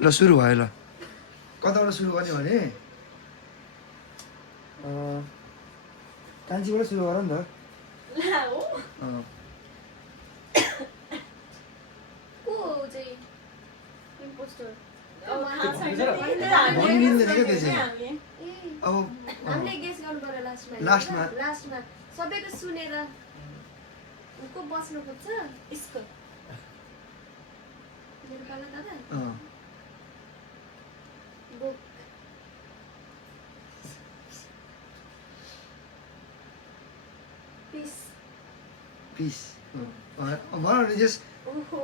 ल सुरु भयो ल कताबाट सुरु गर्ने भने कान्छीबाट सुरु गर नि त ला हो अँ, को चाहिँ इम्पोस्टर भनिदिँदैन क्या त्यो चाहिँ अब हामीले गेस गर्नु पर्यो लास्टमा। लास्टमा सबैको सुनेर को बस्नु खोज्छ इसको मेरो पाला दादा अँ, बुक पिस पिस भन जस ओहो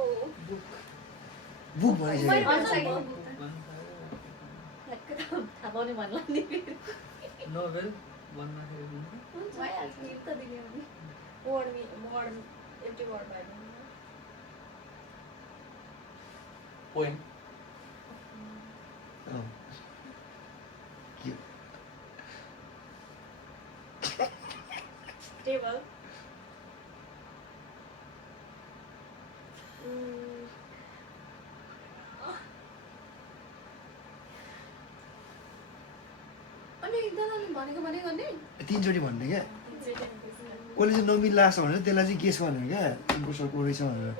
बुक भनिसक्यो मैले भनिसकेँ थाहा पाउने भन्ला नि नोभेल भन्दाखेरि हुन्छ भइहाल्छ नि त दिने भने वर्ड एउटै वर्ड भयो भने पोएम अँ, के टेबल अनि एकजनाले भनेको भने गर्ने तिनचोटि भन्ने क्या कसले चाहिँ नमिल्ला छ भनेर त्यसलाई चाहिँ गेस गर्ने क्या इम्पोस्टर को रहेछ भनेर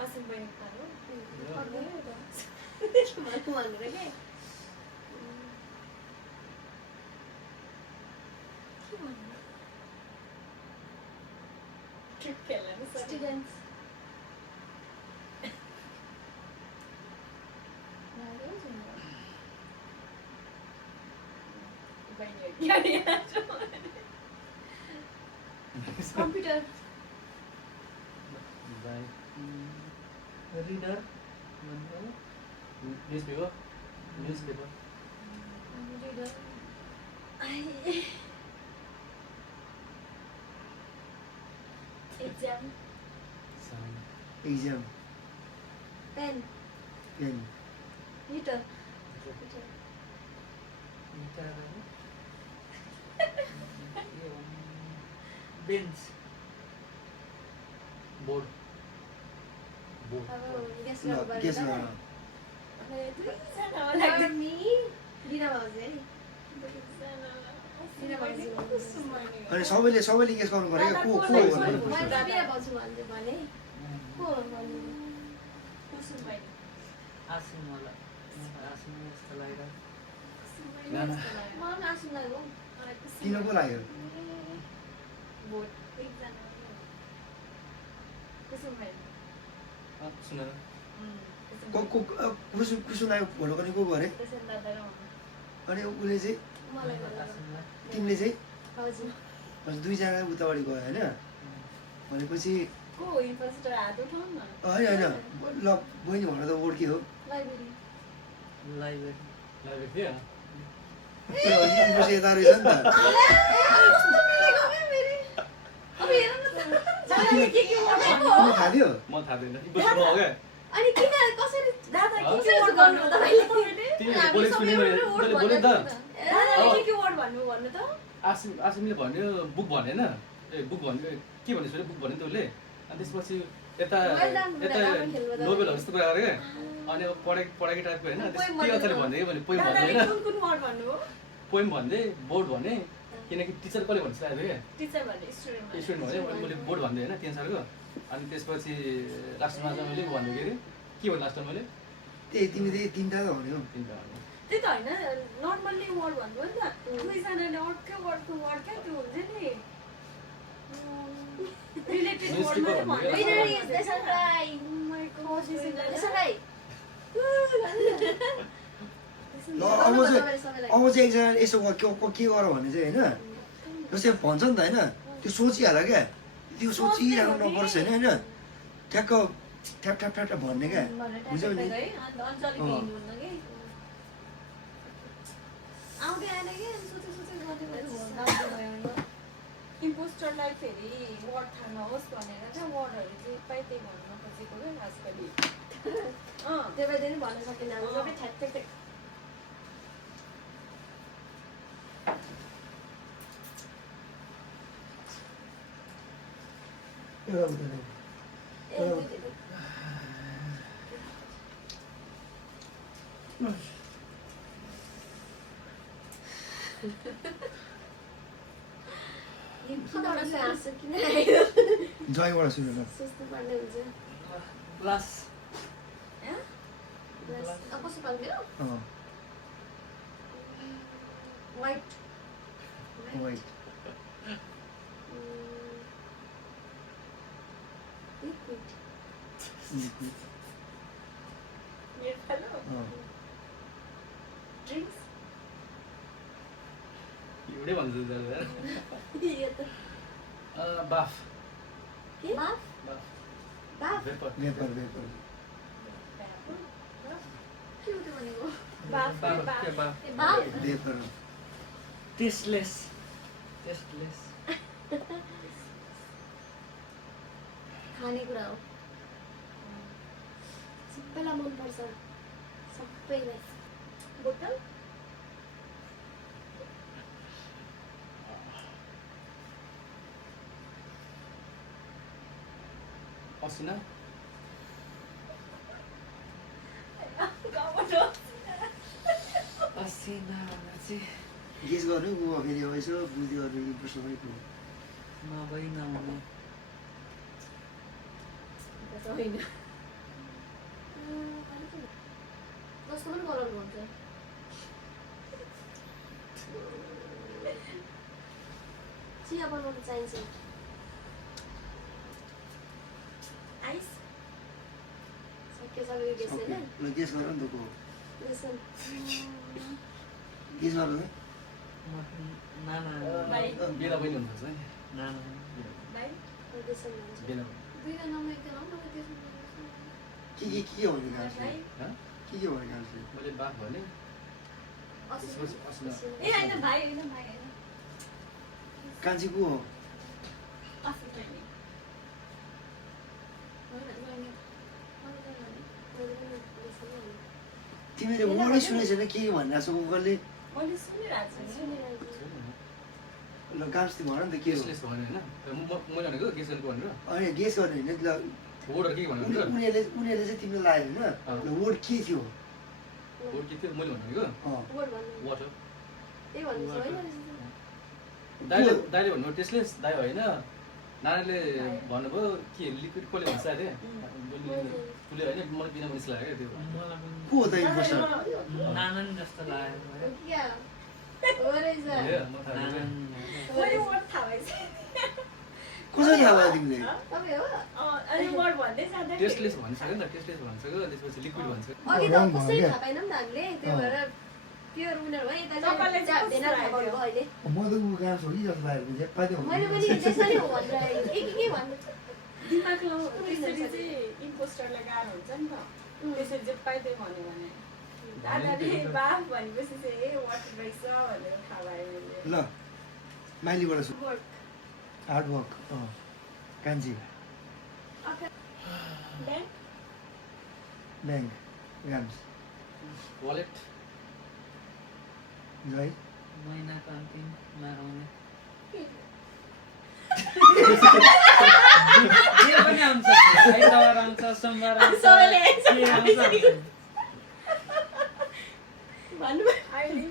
असिम बहिनी खानु भनेर के ट्रिप खेल्न नि students computer reader newspaper exam exam pen pen heater bench board अब गेस ल गर्नु गेस पर्यो गर हामी बिना भाउजू है अनि सबैले गेस गर्नु पर्यो क्या को हो भनेर मैले त बिना भाउजू भन्दै भने को हो भन्नु कुसुम बहिनी आसिम मलाई आसिम जस्तो लागेर मलाई पनि आसु लाग्यो किन को लाग्यो भोट एकजना कुसुम बहिनी सुन कुसुम लाग्यो भोट गर्ने को गरे त्यसरी दादा र अनि उसले चाहिँ मलाई गर्दा तिमीले चाहिँ भाउजू हजुर दुईजना उतापट्टि गयो होइन भनेपछि को इम्पोस्टर हात उठाउनु न होइन ल बहिनी भनेर त वोट के हो लाइब्रेरी लाइब्रेरी थियो इम्पोस्ट यता रहेछ नि त अब हेर न त दादाले के वर्ड तिमी थाहा थियो म थाहा थिएन इम्पोस्टर हो क्या अनि किन कसरी दादा अँ? के वर्ड भन्नु त मैले तिमीले बोलेको सुने मैले बोले त दादाले के वर्ड भन्नु भन्नु त आसिमले भन्यो बुक भनेन ए बुक भन्यो के भन्यो सुने बुक भन्यो नि त उसले अनि त्यसपछि यता नोभेलहरू जस्तो कुरा गरे क्या अनि अब पढाइ टाइपको होइन के अर्थले भन्दै भने पोइम भन्दै दादाले होइन कुन वर्ड भन्नु हो पोइम भन्दै बोर्ड भने किनकि टिचर कसले भन्छ आयो क्या टिचर भन्ने स्टुडेन्ट स्टुडेन्ट भन्यो मैले बोर्ड भन्दै होइन तिन सालको अनि त्यसपछि लास्टमा चाहिँ मैले भन्दै के अरे के भन्नु लास्टमा मैले त्यही तिमी त्यही तिनवटा त भन्यो तिनवटा भन्यो त्यही त होइन नर्मल्ली वर्ड भन्नु हो नि त दुईजनाले अर्कै वर्डको वर्ड क्या त्यो हुन्छ नि रिलेटेड वर्ड Newspaper मात्रै भन्नु Winner भन्नु is Desanrai. Desanrai. ल अब चाहिँ एकजना यसो के गर भने चाहिँ होइन जस्तै भन्छ नि त होइन त्यो सोचिहाल क्या त्यो सोचिरहनु नपर्छ होइन होइन ठ्याक्क ठ्याप ठ्याप ठ्याप ठ्याप भन्ने क्या बुझ्यौ नि आउँदै आएन कि सोचे गर्ने इम्पोस्टरलाई फेरि वर्ड थाहा नहोस् भनेर चाहिँ वर्डहरू चाहिँ पाइ त्यही भन्न खोजेको क्या आजकल त्यो भएर पनि भन्न सकिनँ अब सबै ठ्याक ठ्याक ठ्याक एउटा हुँदैन यो किनबाट चाहिँ हाँस्छु किन आयो जयबाट सुरु ल सोच्नु पर्ने हुन्छ ग्लास अब कस्तो पाल्नु मेरो अँ वाइट वाइट लिक्विड मेरो fellow अँ drinks एउटै भन्छ यार यो त बाफ के बाफ बाफ बाफ वेपर वेपर वेपर के हो त्यो भनेको bath बाफ के बाफ ए बाफ वेपर टेस्टलेस टेस्टलेस खानेकुरा हो सबैलाई मनपर्छ सबैलाई bottle असिना असिना चाहिँ गेस गर्नु ऊ फेरि अब यसो बुझ्दै गर्नु इम्प्रेस भएको नभई नहुने त्यो होइन जस्तो पनि कलर हुन्छ चिया बनाउनु चाहिन्छ ice सक्यो सक्यो गेस ओके होइन ल गेस गर नि त को लिसन गेस गर न नाना Bye. बेला बहिनी हुनुपर्छ है नाना bye लिसन भन्छ बेला दुईजनामा एकजना हो मलाई त्यसमा के भन्ने गाह्रो छ bye के भन्ने गाह्रो छ मैले बाफ भने त्यसपछि असिना ए हैन भाइ हैन भाइ हैन कान्छी को हो आफै पनि तिमीले वर्डै सुनेको छैन के भनिरहेको छ गुगलले मैले सुनिरहेको छु ल गाम्स तिमी भन नि त के हो टेस्टलेस भने होइन मैले भनेको गेस गरेको भनेर अनि गेस गर्ने होइन ल वर्डहरू के भन्नु उनीहरूले चाहिँ तिमीलाई लाग्यो होइन ल वर्ड के थियो वर्ड के थियो मैले भनेको अँ वाटर त्यही भन्नु होइन दाइले दाइले भन्नुभयो टेस्टलेस दाइ होइन नानाले भन्नुभयो के लिक्विड कसले भन्छ अरे उसले होइन मलाई बिना पनि लाग्यो त्यो को हो त इम्पोस्टर नानन जस्तो लाग्यो क्या हो रहेछ ए, म थाहा छैन। मैले वर्ड थाहा भएछ कसरी थाहा भयो तिमीले तपाईँ हो अनि वर्ड भन्दै जाँदाखेरि टेस्टलेस भनिसक्यो नि त टेस्टलेस भनिसक्यो अनि त्यसपछि लिक्विड भन्छ अघि त रङ भयो कसै क्या? थाहा पाएनौँ नि त हामीले त्यही भएर प्योर उनीहरू भयो यता तपाईँलाई चाहिँ चाहिँ कस्तो थाहा पाउनु भयो अहिले म त ऊ गाम्स हो कि जस्तो लाग्यो नेपाली हो मैले पनि त्यसै नै हो भनेर के भन्नु दिमाग लाउनु त्यसरी चाहिँ इम्पोस्टरलाई गाह्रो हुन्छ नि त त्यसरी चाहिँ पाइँदै भन्यो भने दादाले बाफ भनेपछि चाहिँ ए वाटर रहेछ भनेर थाहा भयो मैले ल माइलीबाट सु वर्क हार्ड वर्क कान्छी ब्याङ्क ब्याङ्क गाम्स वालेट जय महिनाको अन्तिममा आउने जे पनि आउँछ आइतबार आउँछ सोमबार आउँछ सबैले के आउँछ भन्नु अहिले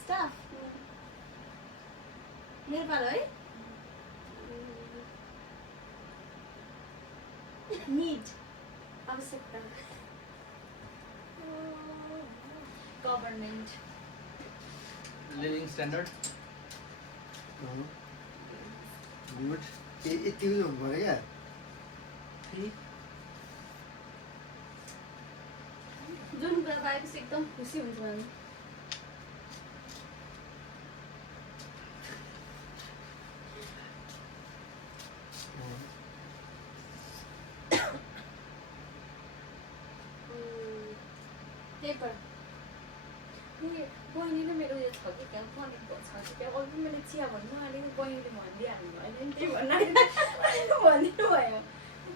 स्टाफ नेपाल है निड आवश्यकता गभर्मेन्ट लिभिङ स्ट्यान्डर्ड गुड यति उयो हुनु पऱ्यो क्या जुन कुरा पाएपछि एकदम खुसी हुन्छ हामी पेपर बहिनी नै मेरो उयो छ कि त्यहाँ पनिर छ कि त्यहाँ अघि मैले चिया भन्नु अलिक बहिनीले भनिदिइहाल्नु भयो नि त्यही भन्नु भनिदिनु भयो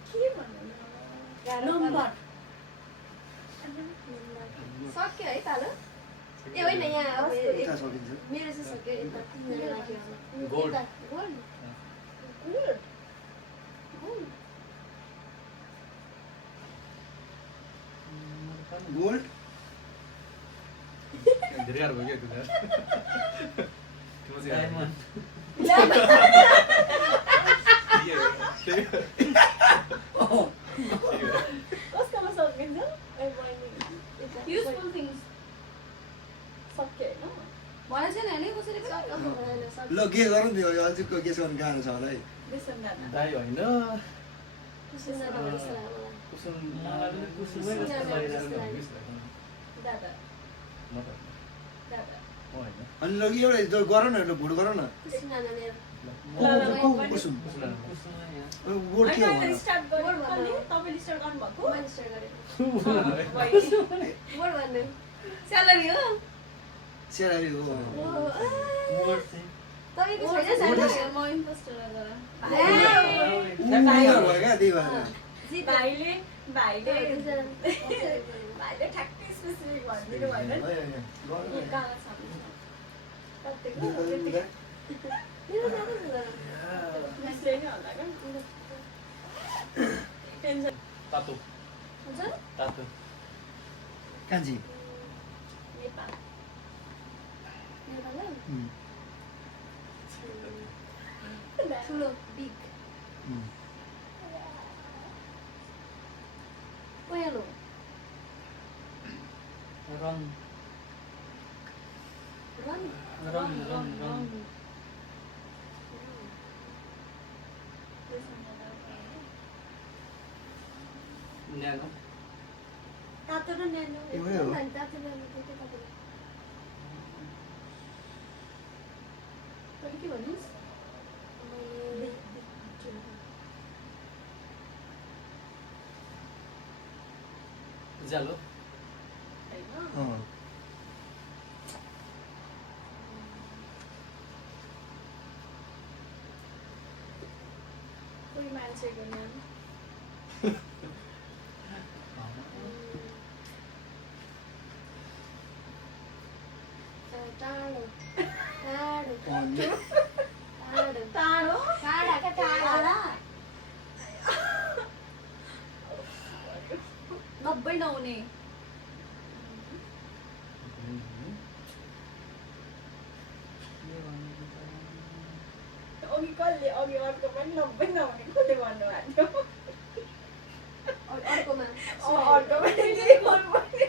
के भन्नु नम्बर सक्यो है पालो ए होइन यहाँ अब यता सकिन्छ मेरो चाहिँ सक्यो यता तिनीहरू राख्यो गोल्ड। यता गोल्ड गुड गोल्ड धेरै गाह्रो भयो क्या त्यो चाहिँ डायमन्ड कसकोमा सकिन्छ युजफुल थिङ्स सक्यो होइन भने छैन नि कसरी ल गेस गरौँ नि अझै गेस गर्नु गाह्रो छ होला है बेसन दाना दाइ होइन कुसुम मलाई पनि कुसुमै जस्तो लागिरहेको छ। दादा म त दादा होइन अनि ल एउटा गर न एउटा भोट गर न कुसुम कुसुमै यहाँ। वोट के हो होइन भन स्टार्ट गर्नु कसले तपाईँले स्टार्ट गर्नुभएको स्यालेरी हो स्यालेरी हो वोट चाहिँ तपाईँको छैन स्यालेरी म इम्पोस्टर गरेर भयो क्या त्यही भएर भाइले ठ्याक्कै स्पेसिफिक भनिदिनु भएन नि? यो कहाँ छ कतिको त्यतिकै मिस्टेक नै होला क्या टेन्सन तातो हुन्छ तातो कान्छी नेपाल ठुलो बिग पहेँलो रङ रङ रङ रङ रङ न्यानो तातो र न्यानो एउटै हो तैँले के भनिस् उज्यालो होइन कोही मान्छेको नाम टाढो टाढो अनि टाढो टाढो टाढा टाढा 90 नहुने अघि कसले अघि अर्को पनि 90 नहुने कसले भन्नुभएको अर्कोमा अर्को पनि के गर्नु पर्ने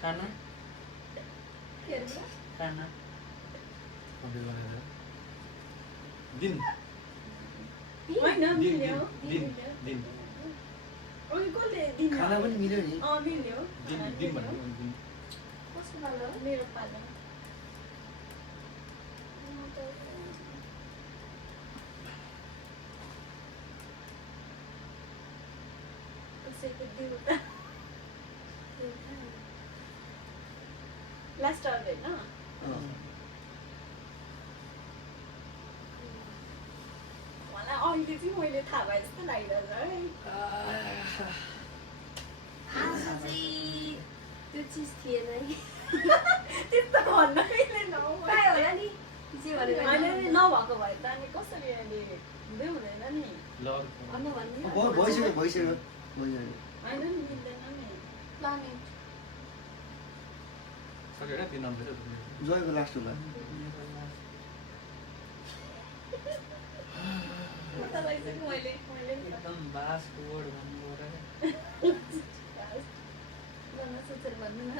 खाना के अरे खाना कम्प्लिट गरेर दिन होइन दिन मिल्यो दिन दिन अघि कसले दिन खाना पनि मिल्यो नि मिल्यो दिन दिन भन्नु दिन कसको पालो मेरो पालो कसैको देउता लास्ट अर्डर होइन मलाई अहिले चाहिँ मैले थाहा भए जस्तो लागिरहेछ है आज चाहिँ त्यो चिज थिएन है त्यस्तो भन्न कहिले नहुँ पायो होला नि जे भनेको होइन नभएको भए त अनि कसरी अहिले हुँदै हुँदैन नि ल भन्नु भन्नु भइसक्यो भइसक्यो होइन नि मिल्दैन नि प्लानेट सक्यो होइन 3 नम्बर जयको लास्ट होला पत्ता लगाइसकेँ मैले एकदम बासको वर्ड भन्नु पऱ्यो गर्न सोचेर भन्नु न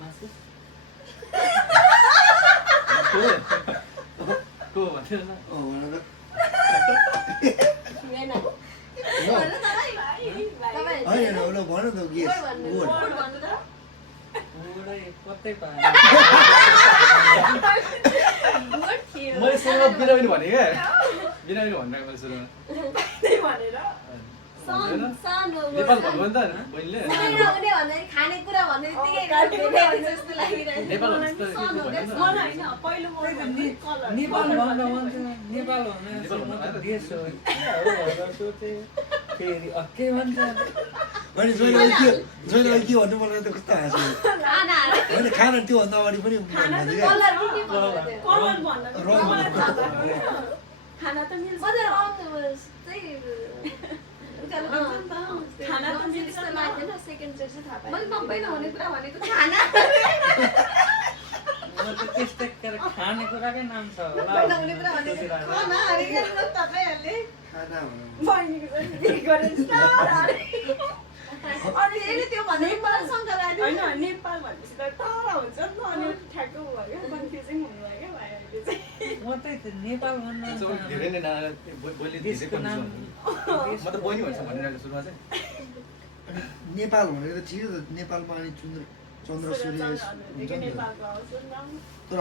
मासु को भन्थ्यो न भन हुँदैन भन्नु तपाईँ तपाईँ होइन एउटा भन त गेस भन्नु वोट वोट भन्नु त वोडै कतै पाएन वोट थियो मैले सुरुमा बिरामी भने क्या बिरामी भन्नु मैले सुरुमा त्यही भनेर भन्दैन सानो नेपाल भन्नु नि त बहिनीले नहुने भन्दाखेरि खानेकुरा भन्ने बित्तिकै जस्तो लागिरहेको नेपाल भन्नु त सानो भन्दैन न। मलाई होइन पहिलो वर्ड भन्नु कलर नेपाल भन्न भन्छ नेपाल भन्नु देश हो क्या हो भनेर सोचे फेरि के भन्छ मैले जहिले के भन्नु मलाई त कस्तो हाँस्यो खानाहरू मैले खाना त्योभन्दा अगाडि पनि खाना त भन्दै क्या कलर के भन्नु कलर भन्न त रङ मलाई थाहा भन्नु। भएको होइन। खाना त मिल्छ मजा आउँछ चाहिँ खाना त मिल्छ थिएन सेकेन्ड चाहिँ थाहा पाएँ मैले नम्बै नहुने कुरा भनेको खाना म त त्यस्तै खानेकुराकै नाम छ होला नम्बै नहुने कुरा भनेको खाना अरे गर्नु तपाईहरुले खाना भनौँ बहिनीको चाहिँ बिहे गरेर अरे अनि यसले त्यो भने नेपाल शङ्का लाग्यो हैन नेपाल भनेपछि त टाढा हुन्छ नि त अनि ठ्याक्क भयो कन्फ्युजिङ हुनु भयो क्या भाइ अहिले चाहिँ म त्यही त नेपाल भन्न धेरै नै बोली धेरै देशको नाम म त बहिनी भन्छ भनिरहेको सुरुमा चाहिँ अनि नेपाल भनेको त ठिकै त नेपालमा अनि चन्द्र सूर्य हुन्छ नि त नेपालको आउँछ नि त तर